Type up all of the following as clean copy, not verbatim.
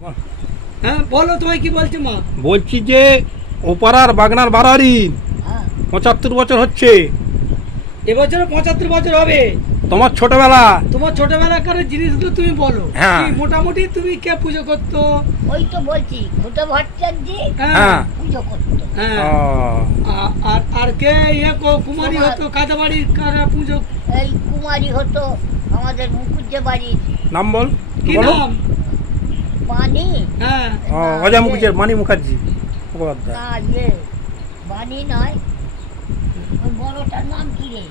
হ্যাঁ বলো, তোমায় কি বলছো মা? বলছি যে ওপাড়ার বাগনার বাড়ারি 75 বছর হচ্ছে। এবছর 75 বছর হবে। তোমার ছোটবেলা, তোমার ছোটবেলাকার জিনিসগুলো তুমি বলো। হ্যাঁ। কি মোটামুটি তুমি কে পুজো করতো? ওই তো বলছি খুঁটে ভট্টাচার্য হ্যাঁ পুজো করতো। হ্যাঁ। ও, আর আর কে কুমারী হতো? কাদাবাড়ির কারা পুজো? এই কুমারী হতো আমাদের মুকুজ্জে বাড়ির নাম বল, কি বলো। নাম? বাণী। হ্যাঁ অজয় মুখার্জি, মানি মুখার্জি মুখোপাধ্যায়। না ইয়ে বাণী নয়, ওই বড়টার নাম কি রে?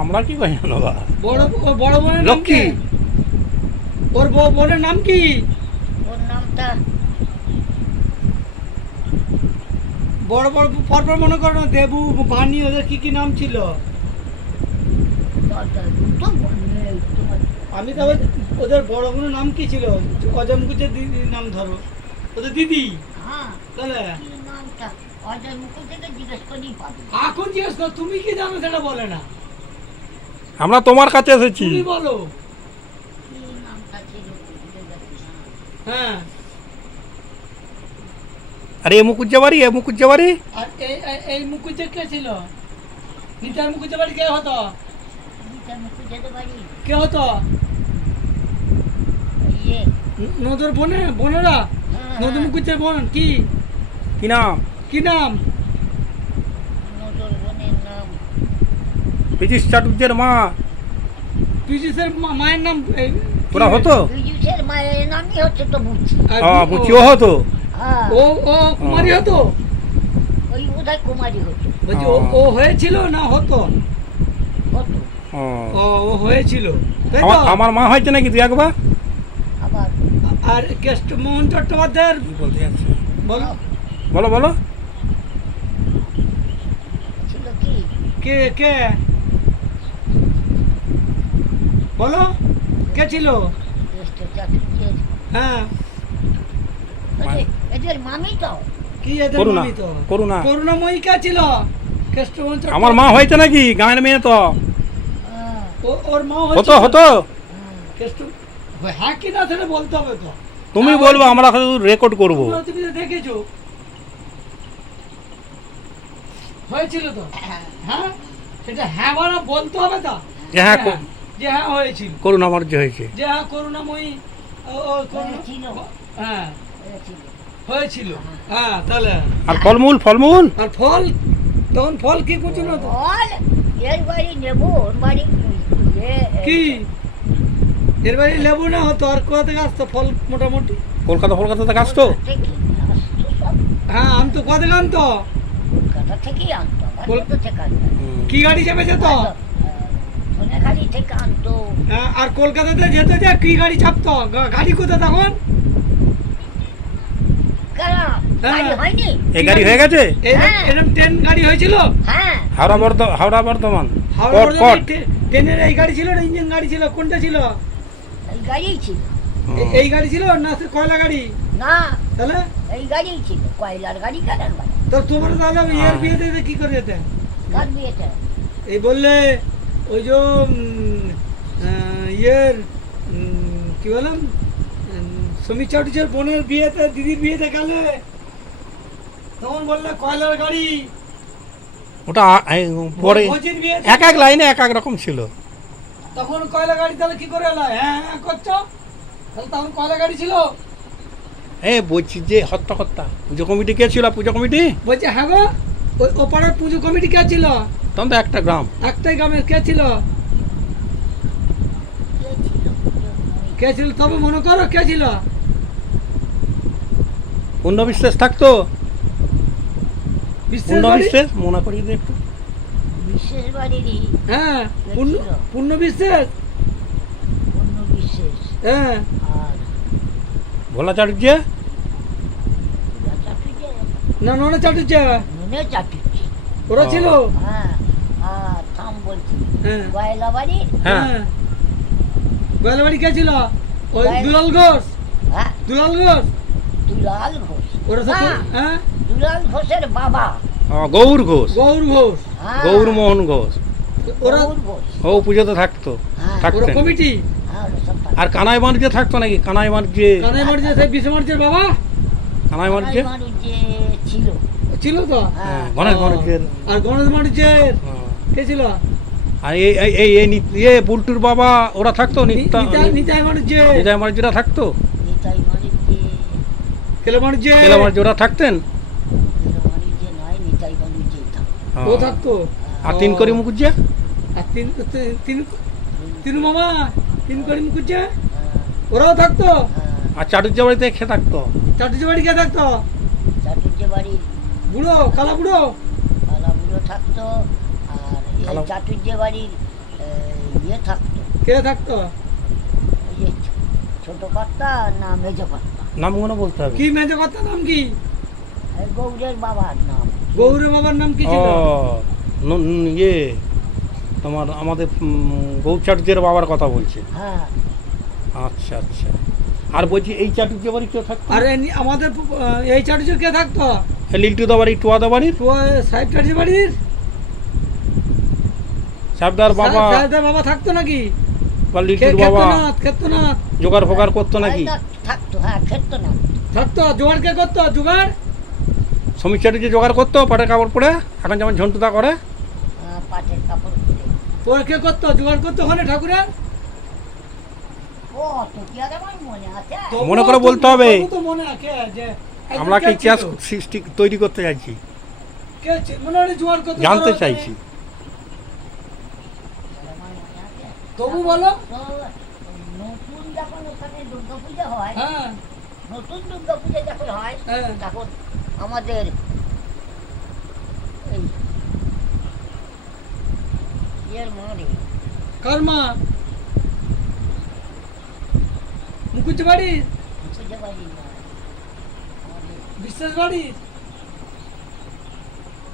আমরা কি কই জানো বা? বড় বোনের নাম লক্ষ্মী। কি? ওর বোনের নাম কি? ওর নামটা বড় বড় পরপর মনে করো না, দেবু বাণী, ওদের কি কি নাম ছিল? দুটো নেই তোমার। আমি তো ওদের বড় বোনের নাম কি ছিল? অজয় মুখুজ্জের দিদির নাম ধরো, ওদের দিদি। হ্যাঁ তাহলে কি নামটা? অজয় মুকুজ্জেকে জিজ্ঞেস করেই পাবে। এখন জিজ্ঞেস কর, তুমি কি জানো সেটা বলে না। আমরা তোমার কাছে এসেছি। তুমি বলো। কি নামটা ছিল ভুলে গেছি। হ্যাঁ। আরে এ মুকুজ্জে বাড়ি, এ মুকুজ্জে বাড়ি। আর এই মুকুজ্জে কে ছিল? নিতার মুকুজ্জে বাড়ি কে হতো? গীতা মুকুজ্জেদের বাড়ি কে হতো? ইয়ে নদর বোনেরা। হ্যাঁ, নদর হ্যাঁ। মুকুজ্জের বোন কি কি নাম? কি নাম? নজর বোনের নাম পীযুষ চাটুর্যের মা। পীযুষের মায়ের নাম ওরা হতো। বিজুসের মায়ের নামই হচ্ছে তো বুঝছি। বুঝছি, ও হতো। হ্যাঁ ও কুমারী হতো। ওই বোধহয় কুমারী হতো। বলছি ও হয়েছিল না হতো? হতো ও, ও হয়েছিল, তাই তো? আমার মা হয়েছে নাকি তুই একবার? আবার আর কেষ্টমোহন চট্টোপাধ্যায়ের কি বলতে যাচ্ছে? বলো। বলো বলো। ছিল কি কে কে বলো, কে ছিল? জ্যেষ্ঠ চাটুর্যের হ্যাঁ। এদের মামি তো। কি এদের করুণা, মামি তো? করুণা। করুণাময়ী কে ছিল? কেষ্টমোহন চট্টোপাধ্যায়। আমার মা হয়েছে নাকি? গাঁয়ের মেয়ে তো। হ্যাঁ, ওর মা হতো হতো। হ্যাঁ। কেষ্ট হ্যাঁ কি না সেটা বলতে হবে তো। তুমি হ্যাঁ, বলবো, আমরা শুধু রেকর্ড করব। তুমি তো দেখেছো, হয়েছিল তো। হ্যাঁ, সেটা হ্যাঁ বলা বলতে হবে তো। যে হ্যাঁ, যে হ্যাঁ হয়েছিল, করুণা মর্য হয়েছে। যে হ্যাঁ করুণাময়ী ছিল, হ্যাঁ ছিল। হয়েছিল। হ্যাঁ তাহলে আর ফলমূল, ফলমূল। আর ফল, তখন ফল কি করছিল তো? বল, এর বাড়ি নেবো, ওর বাড়ি কি এর বাড়ি লেবু না হতো? আর কোথা থেকে আসতো ফল মোটামুটি? কলকাতা থেকে আসতো। হ্যাঁ আম তো কোথা থেকে আনতো? কলকাতা থেকেই আনতো, কলকাতা থেকে আনতো। কি গাড়ি চেপেছে তো? সোনাখালি থেকে আনতো। হ্যাঁ, আর কলকাতাতে যেতে যে কি গাড়ি চাপতো? গাড়ি কোথা তখন? কারা হ্যাঁ। গাড়ি হয়নি? এই গাড়ি হয়ে গেছে। হ্যাঁ। এরকম ট্রেন গাড়ি হয়েছিল? হ্যাঁ হাওড়া বর্ধমান। হাওড়া কট, বর্ধমানে কট। ট্রেনের এই গাড়ি ছিল না ইঞ্জিন গাড়ি ছিল? কোনটা ছিল? এই গাড়িই ছিল। এই গাড়ি ছিল না সে কয়লা গাড়ি? না, তাহলে এই গাড়িই ছিল। কয়লার গাড়ি কাটার গাড়ি। তো তোমরা তাহলে ইয়ের বিয়েতে কি করে যেতে? কার বিয়েতে? এই বললে ওই যে ইয়ের কি বললাম, সমীর চাটুর্যের বোনের বিয়েতে, দিদির বিয়েতে গেলে তখন বললে কয়লার গাড়ি। ওটা পরে ভোজির বিয়েতে এক এক লাইনে এক এক রকম ছিল। তখন কয়লা গাড়ি, তাহলে কি করে এলো? হ্যাঁ হ্যাঁ করছো, তাহলে তখন কয়লা গাড়ি ছিল। বলছি যে হত্যা পুজো কমিটি কে ছিল? পুজো কমিটি বলছে হ্যাঁ গো, ওই ওপাড়ার পুজো কমিটি কে ছিল? তখন তো একটা গ্রাম। একটাই গ্রামের কে ছিল? কে ছিল তবে মনে করো কে ছিল? পূর্ণ বিশ্বাস থাকতো। বিশ্বাস পূর্ণ বাড়ি? বিশ্বাস মনে করি যে একটু। বিশেষ বাড়িরই হ্যাঁ, ছিল। পূর্ণ বিশ্বাস। অন্য বিশেষ। হ্যাঁ, আর ভোলা চাটুর্য, চাটুর্য, না ননে চাটুর্য, নুনে চাটুর্য। ওরা ছিল। হ্যাঁ, আর থাম বলছি হ্যাঁ গয়লা বাড়ির। হ্যাঁ। হ্যাঁ, গয়লা বাড়ি কে ছিল? ওই গয়লা- দুলাল ঘোষ। হ্যাঁ, দুলাল ঘোষ দুলাল ঘোষ। ওরা তো। না, হ্যাঁ, দুলাল ঘোষের বাবা। গৌর ঘোষ, গৌর ঘোষ। হ্যাঁ, গৌরমোহন ঘোষ। ওরা গৌর ঘোষ। ও পুজোতে থাকতো, হ্যাঁ, ওরা থাকতেন। কমিটি। হ্যাঁ, ওরা সব আর কানাই মার্জে থাকতো নাকি? কানাই মার্জে, কানাই মার্জে সেই বিশ্বমার্জের বাবা কানাই মার্জে যে ছিল ছিল তো। হ্যাঁ গণেশ মার্জের। আর গণেশ মার্জের কে ছিল? আর এই এই এই এই ইয়ে বুলটুর বাবা ওরা থাকতো? নিতাই মার্জে, নিতাই মার্জেরা থাকতো? নিতাই মানে যে কেলে মার্জে, কেলা মার্জে ওরা থাকতেন? মানে যে নয় নিতাই মানে যে থাকতো। ও থাকতো। আর তিন করি মুকুজ্জে? আর তিন মামা, তিন করি মুকুজ্জে ওরাও থাকতো। আর চাটুর্যা বাড়িতে খেয়ে থাকতো? চাটুর্য বাড়ি কে থাকতো? চাটুর্য বাড়ির বুড়ো, কালা বুড়ো। কালা বুড়ো থাকতো। আর এই কালা- চাটুর্য বাড়ির ইয়ে থাকতো, কে থাকতো? ওই যে ছোট কর্তা না মেজ কর্তা, নামগুলো বলতে হবে। কি মেজো কথা নাম কি? এই গৌরের বাবার নাম। গৌরের বাবার নাম কি ও ছিল? ইয়ে তোমার আমাদের গৌচাটুর্যের বাবার কথা বলছে। হ্যাঁ আচ্ছা আচ্ছা। আর বলছি এই চাটুর্য বাড়ি কেউ থাকতো? আর আমাদের এই চাটুর্য কে থাকতো? এই লিল্টুদা বাড়ি, টুয়াদা বাড়ির সাহেব চাটুর্য বাড়ির সাহেবদার বাবা সাহেবদার বাবা থাকতো নাকি? বা লিল্টুর বাবা ক্ষেত্রনাথ জোগাড় ফোগাড় করতো নাকি? এই না, থাকতো। হ্যাঁ খেতো না। থাকতো। জোগাড় কে করতো? জোগাড় সমীর চাটুর্য জোগাড় করতো পাটের কাপড় পরে, এখন যেমন ঝন্টুদা করে। পাটের কাপড় পরে। তোর কে করতো? জোগাড় করতো ওখানে ঠাকুরের? ও তো কি আর আমার মনে আছে? তবুও মনে করে বলতে হবে। তবুও তো মনে আছে যে একজন আমরা কে কি ইতিহাস ছিল? সৃষ্টি তৈরি করতে চাইছি, কে ছিল? মনে হয় জোগাড় করতো জানতে তারা চাইছি। আমার মনে আছে। তবু বলো। তো নতুন যখন ওখানে দুর্গাপূজা হয়, হ্যাঁ নতুন দুর্গাপূজা যখন হয় হ্যাঁ। তখন আমাদের এই ইয়ের মানে কার মা? মুকুজ্জ বাড়ির, পূজা বাড়ি না, আমাদের বিশ্বাস বাড়ির।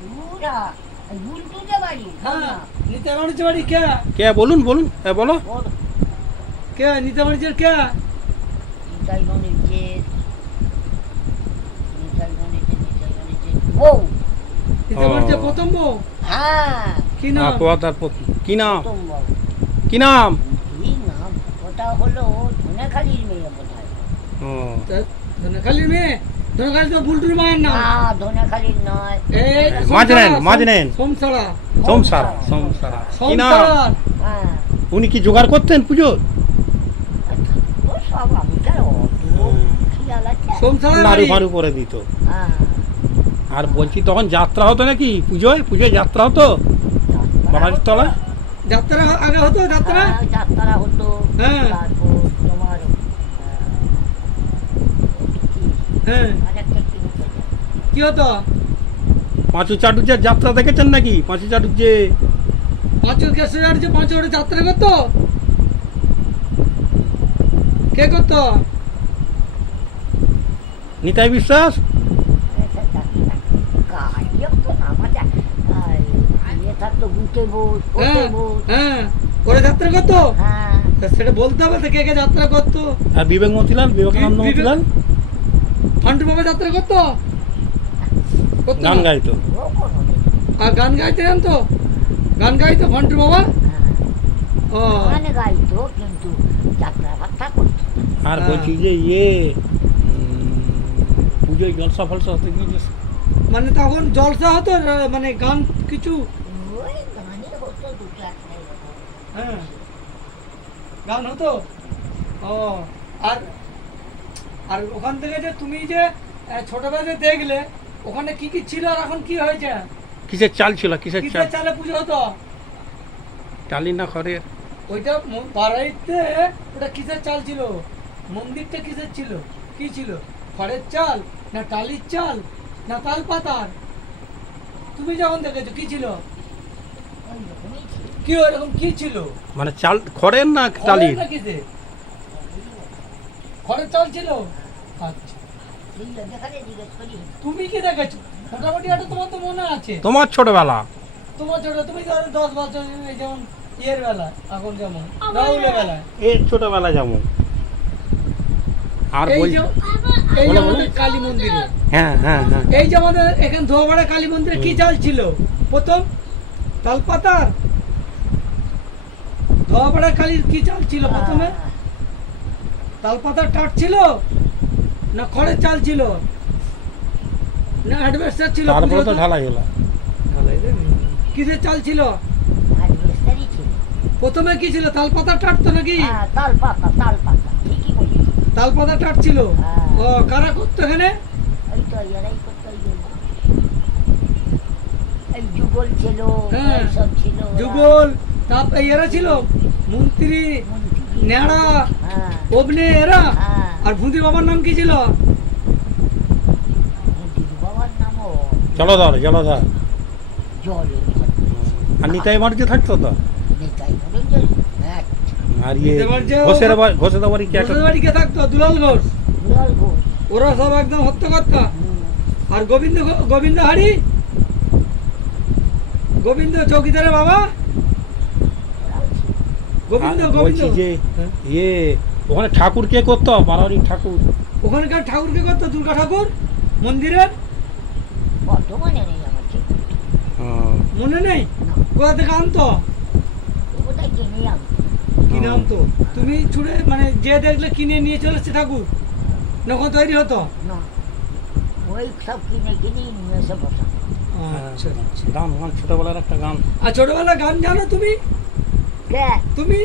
পুরা গুলটুজা বাড়ি। হ্যাঁ নিতাই মার্জের বাড়ি কে? কে বলুন বলুন, বলো। ওর কে নিতাই মার্জের কে? নিতাই মানে যে বউ। নিতাই মার্জের প্রথম বউ হ্যাঁ কি নাম? তার কি নাম? প্রথম বউ। কি নাম? কি নাম? ওটা হলো ধনেখালির মেয়ে বোধ হয়। ও ধনেখালির মেয়ে? ধনেখালি তো বুলটুর মায়ের নাম। না ধনেখালির নয়। এই মাজনেন সোমসারা। সোমসারা। সোমসারা কি নাম? সোমসারা। হ্যাঁ উনি কি জোগাড় করতেন পুজোর? ও সব আমাদের খেয়াল আছে। সোমসারা নাড়ু বাড়ি। ফাড়ু করে দিত। হ্যাঁ আর বলছি তখন যাত্রা হতো নাকি? পুজোয় যাত্রা হতো বাড়ির তলায়? যাত্রা আগে হতো যাত্রা? হ্যাঁ, যাত্রা হতো। হ্যাঁ। তারপর তোমার হ্যাঁ আরেকটা কি হতো? কি হতো? পাঁচু চাটুর্যের যাত্রা দেখেছেন নাকি? পাঁচু চাটুর্যে পাঁচুর কেসে যে পাঁচুর যাত্রা করতো? কে করতো? নিতাই বিশ্বাস। গাড়ি হতো না আমাদের। ইয়ে থাকতো গুটে বোট, হ্যাঁ ওটে বোট। হ্যাঁ করে যাত্রা করতো? হ্যাঁ তা সেটা বলতে হবে তো কে কে যাত্রা করতো। আর বিবেকানন্দ মতিলাল ফান্টু বাবা যাত্রা করতো? করতো গান না? গাইতো। ও কোনোদিন। আর গান গাইতে জানতো? গান গাইতো ফান্টু বাবা? হ্যাঁ, ও গানে গাইতো কিন্তু যাত্রা ফাত্রা করতো না। আর হ্যাঁ। বলছি যে পুজোয় জলসা ফলসা হতে গিয়েছে। মানে তখন জলসা হতো মানে গান কিছু? ওই গানে হতো দুটো একটাই হতো। হ্যাঁ গান হতো। ও আর আর ওখান থেকে যে তুমি যে ছোটবেলায় দেখলে ওখানে কি কি ছিল আর এখন কি হয়েছে? কিসের চাল ছিল? কিসের চাল? কিসের চালে পুজো হতো? চালি না খড়ের? ওইটা বাড়াইতে ওটা কিসের চাল ছিল? মন্দিরটা কিসের ছিল? কি ছিল? খড়ের চাল না টালির চাল না তাল পাতার? তুমি যখন দেখেছো কি ছিল? ওই রকমই ছিল। কি ওরকম কি ছিল? মানে চাল খড়ের না খড়ের টালির? না কিসের? খড়ের চাল ছিল। আচ্ছা তুই যেখানে জিজ্ঞেস করি তুমি কি দেখেছো? মোটামুটি একটা তোমার তো মনে আছে। তোমার ছোটবেলা? তোমার ছোট তুমি ধরো 10 বছর এই যেমন ইয়ের বেলা এখন যেমন রাহুলের বেলায় এই ছোটবেলা যেমন। আর এই বলছি যে এই যে বলো, বলো। আমাদের কালী মন্দিরে হ্যাঁ হ্যাঁ হ্যাঁ এই যে আমাদের এখানে ধোয়াপাড়া কালী মন্দিরে কি চাল ছিল প্রথম? তালপাতার? ধোয়াপাড়া কালীর কি চাল ছিল প্রথমে? তালপাতার টাট ছিল না খড়ের চাল ছিল না অ্যাডভেস্টার ছিল? তারপরে তো পুজোতে? ঢালাই হলো। কিসের চাল ছিল? অ্যাডভেস্টারই ছিল। প্রথমে কি ছিল? তালপাতার টাট তো নাকি? হ্যাঁ, তাল পাতা ঠিকই বলেছি। তালপাতার টাট ছিল। হ্যাঁ। ও কারা করতো এখানে? ওই তো এরাই করতো, ওই জন্য। এই যুগল ছিল, হ্যাঁ। সব ছিল ওরা। যুগল, তারপরে এরা ছিল মন্ত্রী, মন্ত্রী। নেড়া, হ্যাঁ, অগ্নি, এরা। হ্যাঁ। আর ভুঁদি বাবার নাম কি ছিল? দিদি বাবার নামও জলধর জলধর। জলধর। আর নিতাই মার্জে থাকতো তো। নেতাই বলে জল। হ্যাঁ, আর ইয়ে নিতাই মার্জে ঘোষের বাড়ি কে একটা- ঘোষের বাড়ি কে থাকতো? দুলাল ঘোষ। দুলাল ঘোষ। ওরা সব একদম হত্যকর্তা। হুম, আর গোবিন্দ হাড়ি, গোবিন্দ চৌকিদারের বাবা, ওরা ছিল। গোবিন্দ আর গোবিন্দ বলছি যে হ্যাঁ। ইয়ে ওখানে ঠাকুর কে করতো? বারোয়ারি ঠাকুর। ওখানকার ঠাকুর কে করতো? দুর্গা ঠাকুর মন্দিরের বর্তমানে নেই আমার ঠিক। মনে নেই? না, কোথা থেকে আনতো? ওটা কিনে আমি। কিনে আনতো? তুমি ছুড়ে মানে যে দেখলে কিনে নিয়ে চলে এসছে ঠাকুর? যখন তৈরি হতো? না, ওই সব কিনে নিয়ে এসে বসা। আচ্ছা আচ্ছা। গান গান ছোটবেলার একটা গান। আর ছোটবেলা গান জানো তুমি? কে? তুমি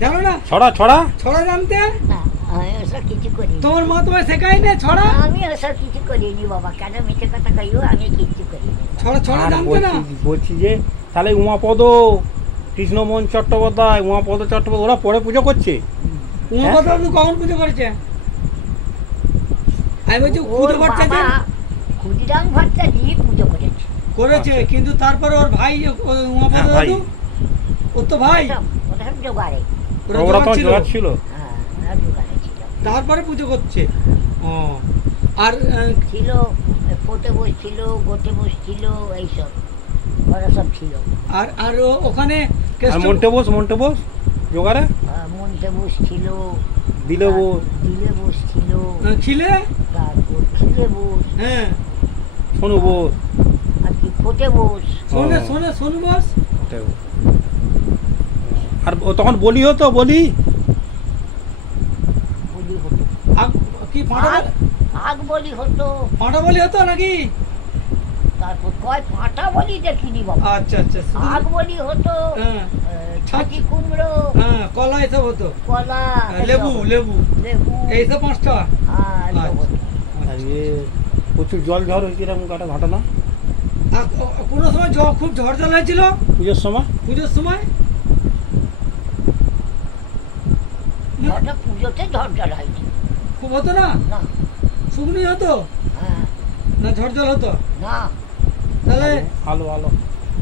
জানো না? ছড়া ছড়া। ছড়া জানতে? না, আমি ওসব কিছু করিনি। তোমার মা তোমায় শেখায় না ছড়া? আমি ওসব কিছু করিনি বাবা, কেন মিথ্যে কথা কইও, আমি কিচ্ছু করিনি। ছড়া ছড়া আর জানতে না? বলছি যে তাহলে উমাপদ, কৃষ্ণমোহন চট্টোপাধ্যায়, উমাপদ চট্টোপাধ্যায় ওরা পরে পুজো করছে। উমাপদ বাবু কখন পুজো করেছে? আমি বলছি ওর পুজো করছে বাবা ক্ষুদিরাম ভট্টাচার্য পুজো করেছে। করেছে, আচ্ছা। কিন্তু তারপরে ওর ভাই উমাপদ হ্যাঁ, ভাই। দাদু, ওর তো ভাই, ওটা সব জোগাড়ে। ওরা ওরা জোগাড় তো ছিল। জোগাড় ছিল। হ্যাঁ, ওরা জোগাড়ে ছিল। তারপরে পুজো করছে। ও আর ছিল ফোটে বসছিল, গোটে বসছিল, এইসব ওরা সব ছিল। আর আর ওখানে আর কেষ্ট- মন্টে বোস জোগাড়ে মনতে বসছিল, দিলে বোস। দিলে বসছিল, খিলে, তারপর খিলে বস, হ্যাঁ সোনু বোস। আর কি ফোটে বস। শোনে ও। শোনে শোনু বস। ওটাই। আর তখন বলি হতো বলি। বলি হতো, কি ফাঁটা আগ আগ বলি হতো। ফাঁটা বলি হতো নাকি? তারপর কয় পাঁটা বলি দেখিনি বাবা। আচ্ছা আচ্ছা শুধু- আগ বলি হতো, হ্যাঁ ছাতি কুমড়ো, হ্যাঁ কলা এসব হতো, কলা, লেবু এসব। লেবু লেবু, এইসব 5টা। হ্যাঁ, এসব আচ্ছা। হতো। আর ইয়ে প্রচুর জল ঝড় হয়েছিল এরকম একটা ঘটনা আর কোনো সময় খুব ঝড় জল হয়েছিল পুজোর সময়। পুজোর সময়? ঝড়টা পুজোতে ঝড় জল হয়নি। খুব হতো না? না, শুকনি হতো হ্যাঁ, না ঝড় জল হতো? না। তাহলে আলো আলো।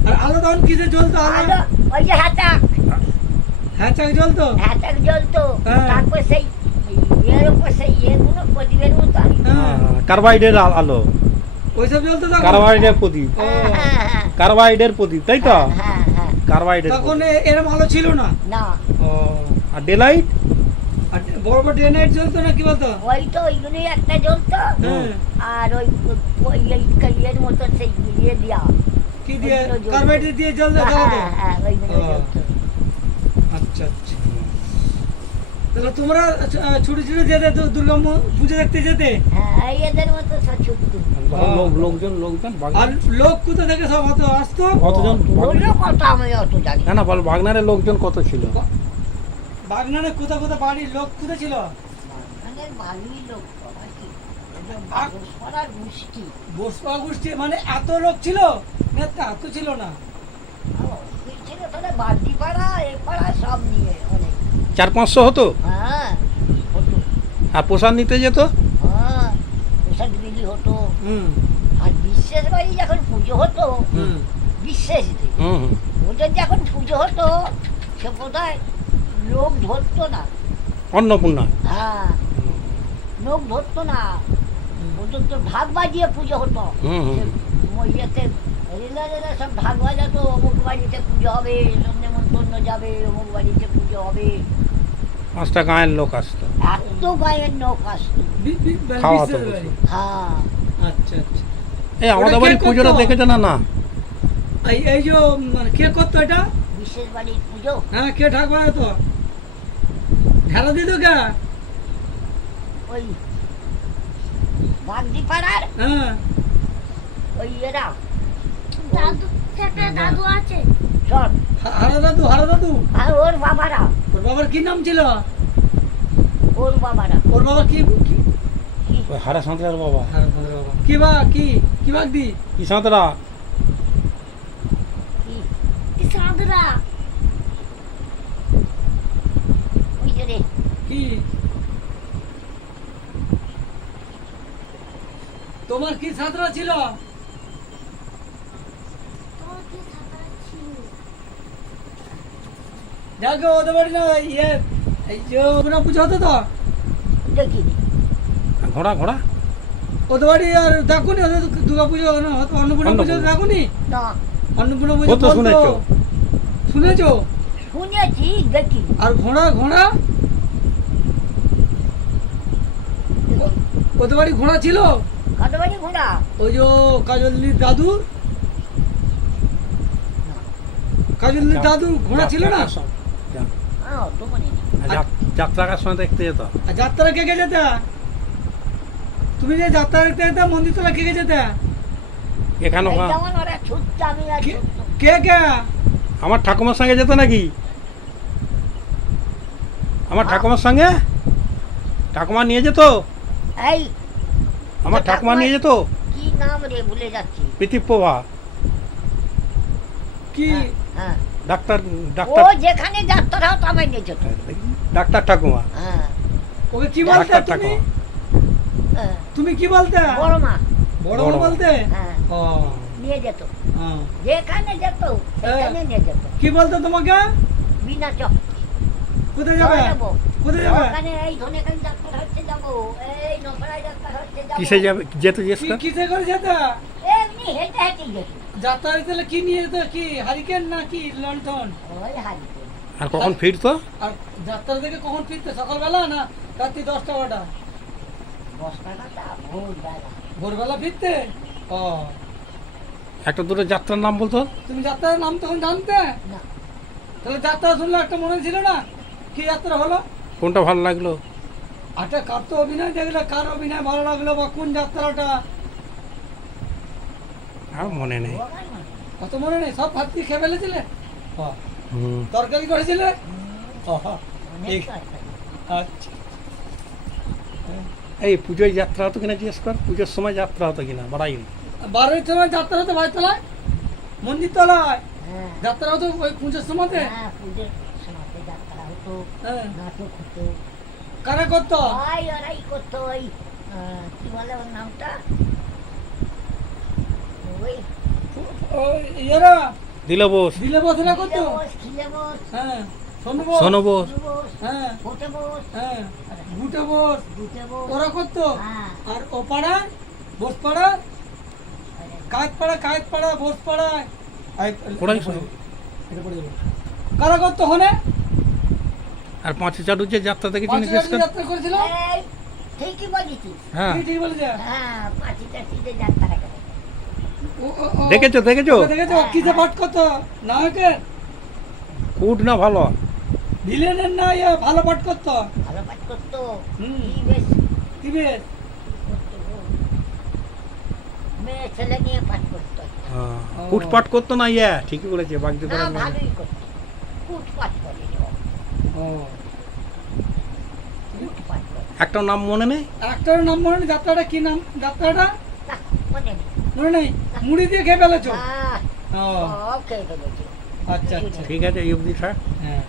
আর আলো তখন কিসে জ্বলতো? আলো আলো, ওই যে হাতাক হ্যাচাক জ্বলতো? জ্বলতো। হ্যাঁ। তারপর সেই ইয়ের উপর সেই ইয়েগুলো প্রদীপের মতো। হ্যাঁ কার্বাইডের আলো, ওইসব জ্বলতো তখন? কার্বাইডের প্রদীপ, ও, হ্যাঁ, কার্বাইডের প্রদীপ, তাই তো? হ্যাঁ, হ্যাঁ। কার্বাইডের তখন প্রদীপ। এরম আলো ছিল না? না, ও, আর ডেলাইট। আর বড় বড় ডে নাইট জ্বলতো না কি বলতো? ওই তো ওইগুলোই একটা জ্বলতো। হ্যাঁ আর ওই ইয়ের মতো সেই ইয়ে দিয়া। কি দিয়ে? ওইগুলো জ্বলতো। কার্বাইড দিয়ে জ্বলতো জ্বালাতো? হ্যাঁ, হ্যাঁ, ওইগুলো ও। জ্বলতো। আচ্ছা আচ্ছা। তাহলে তোমরা ছুটি ছুটি যেতে দুর্গা পুজো দেখতে যেতে? হ্যাঁ, এদের মতো সব ছুটতো। লোকজন আর লোক কোথা থেকে সব হতো আসতো? কতজন? বললো কত আমি অত জানি না না বল, বাগনারের লোকজন কত ছিল? বাগনানে কোথা কোথা বাড়ির লোক কোথা ছিল? আমাদের বাড়ির লোক বাবা কি, একদম আ- ঘোষপাড়ার গোষ্ঠী। বসপা গোষ্ঠী মানে এত লোক ছিল? না এত ছিল না। কি ছিল তাহলে বাড়তি পাড়া, এ পাড়া সব নিয়ে অনেক। 400-500 হতো। হ্যাঁ, হতো। আর প্রসাদ নিতে যেত। হ্যাঁ, প্রসাদ বিলি হতো। হুম আর বিশেষ বাড়ি যখন পুজো হতো, হুম বিশেষ দিন হুম হুম। ওদের যখন পুজো হতো, সে বোধহয় লোক ধরতো না। অন্নপূর্ণা। হ্যাঁ, লোক ধরতো না। ওদের তো ঢাক বাজিয়ে পুজো হতো। হুম হুম। ইয়েতে রেলারেরা সব ঢাক বাজাতো, অমুক বাড়িতে পুজো হবে, নেমন্তন্ন যাবে, অমুক বাড়িতে পুজো হবে। 5টা গাঁয়ের লোক আসতো। এত গায়ের লোক আসতো। খাওয়া তো বিশ্বের বসে। বাড়ি। হ্যাঁ, আচ্ছা আচ্ছা। এই আমাদের ওটা বাড়ি কে পুজোটা করতো? দেখেছো না? না এই যে মানে কে করতো এটা? বিশেষ বাড়ির পুজো হ্যাঁ কে ঠাক বাজাতো? ঘেরা দিত কে? ওই বাগদি পাড়ার হ্যাঁ ওই এরা দাদু একটা দাদু আছে সব হারা দাদু, হারা দাদু। আর ওর বাবারা ওর বাবার কি নাম ছিল? ওর বাবারা ওর বাবা কি কি- ওই হারা সাঁতরার বাবা হারা দাদুর বাবা। কি বা কি বাগদি? কি সাঁতরা? কি সাদরা ওই যে রে কি তোমার কি ছাত্র ছিল? তোর কি সাদরা ছিল যাকে ওদের বাড়ি না ইয়ে এই যে ওখানে পুজো হতো তো, দেখিনি ঘোড়া ঘোড়া ওদের বাড়ি আর দেখুনি ওদের দুর্গা পুজো অন্নপূর্ণা পুজো অন্নপূর্ণা। দেখুনি? না অন্নপূর্ণা পুজো কত বলতো। শুনেছো? শুনেছো? শুনেছি দেখি আর ঘোড়া ঘোড়া ওদের বাড়ি ঘোড়া ছিল? কাটোবাড়ি ঘোড়া ওই যে কাজলির দাদু, কাজলির দাদু ঘোড়া ছিল না? হ্যাঁ তো মনে নেই যাত্রাকার সময় দেখতে যেত। আর যাত্রা কে কে যেতে? তুমি যে যাত্রা দেখতে যেতে মন্দির তোলা কে কে যেতে? এখানে এই যেমন ওরা ছুটছে আমি আর কে- ছুটতো। কে কে? আমার ঠাকুমার সঙ্গে যেত নাকি? আমার ঠাকুমার সঙ্গে ঠাকুমা নিয়ে যেত, এই আমার ঠাকুমা নিয়ে যেত। কি নাম রে ভুলে যাচ্ছি প্রীতিপ্রভা, কি হ্যাঁ ডাক্তার ও ডাক্তার যেখানে যাত্রা হতো আমার নিয়ে যেত ডাক্তার ঠাকুমা, হ্যাঁ ওকে কি বলতে? ডাক্তার তুমি ঠাকুমা। হ্যাঁ। তুমি কি বলতে? বড় মা বড় বড় মা মা। বলতে? হ্যাঁ ও নিয়ে যেত হ্যাঁ। যেখানে যেত সেখানে নিয়ে যেত কি বলতো তোমাকে? বিনা চক কোথায় যাবে? যাবো কোথায় যাবে? ওখানে এই ধনেখালি যাত্রা হচ্ছে যাবো এই নকড়াই যাত্রা হচ্ছে যাবো কিসে যাবে যেত জিজ্ঞেস কর। কিসে করে যেতে? এমনি হেঁটে হেঁটে যেত যাত্রা দেখতে কি নিয়ে যেত? কি হারিকেন না কি লন্ঠন? ওই হারিতে আর কখন ফিরতো? আর যাত্রা থেকে কখন ফিরতে? সকালবেলা না রাত্রি 10টা 12টা? বস্তাটা ভোরবেলা ভোরবেলা ফিরতে? ও একটা দুটো যাত্রার নাম বলতো। তুমি যাত্রার নাম তখন জানতে? না তাহলে যাত্রা শুনলে একটা মনে ছিল না কি যাত্রা হলো? কোনটা ভালো লাগলো? আচ্ছা কার তো অভিনয় দেখলে কার অভিনয় ভালো লাগলো বা কোন যাত্রাটা আর মনে নেই। ওরাই মানে অত মনে নেই? সব ভাত দিয়ে খেয়ে ফেলেছিলে? বাহ। হুম। তরকারি করেছিলে? আহা, অনেক ঠিক। তরকারি। আচ্ছা এই পুজোয় যাত্রা হতো কিনা জিজ্ঞেস কর। পুজোর সময় যাত্রা হতো কিনা বাড়াই। 12টার সময় যাত্রা হতো বাড়িতলায়, মন্দির তলায় হ্যাঁ যাত্রা হতো ওই পুজোর সময়তে? হ্যাঁ পুজোর সময়তে যাত্রা হতো হ্যাঁ। নাটক হতো কারা করতো? ভাই ওরাই করতো ওই কি বলে ওর নামটা ওই ওই ইয়েরা দিল বোস, দিলে বসরা করতো? খিলে বস হ্যাঁ শোনো বস। শোনো বোস, বস হ্যাঁ ফোটে বস হ্যাঁ গুটে বস দুটে বস ওরা করতো। হ্যাঁ আর ও পাড়ার বোস পাড়া, কায়েত পাড়া বোস পাড়ায় ওরাই সব। কারা করতো হনে? আর পাঁচে চাটুর যে যাত্রা দেখেছি পাঁচ জিজ্ঞেস কর। যাত্রা করেছিল? এই, ঠিকই বলেছিস হ্যাঁ ঠিক বলেছে। হ্যাঁ পাঁচিটা চিঠে যাত্রা করে দেখেছো দেখেছো। দেখেছো কিসে পাঠ করতো? নায়কের কুট না ভালো? ভিলেনের না ইয়ে ভালো পাঠ করতো? ভালো পাঠ করতো হুম। কি বেশ দিবে করতো গো। মেয়ে ছেলে নিয়ে পাঠ করতো কুট পাট করতো না। ইয়া ঠিকই বলেছে বাগদি না ভালোই করতো কুট পাঠ করে ও কুট পাঠ করে একটা নাম মনে নেই। একটার নাম মনে নেই। যাত্রাটা কি নাম? যাত্রাটা না মনে নেই মনে নেই? মুড়ি দিয়ে খেয়ে ফেলেছো? হ্যাঁ ও ওকে বলেছি আচ্ছা আচ্ছা ঠিক আছে এই অবধি থাক। হ্যাঁ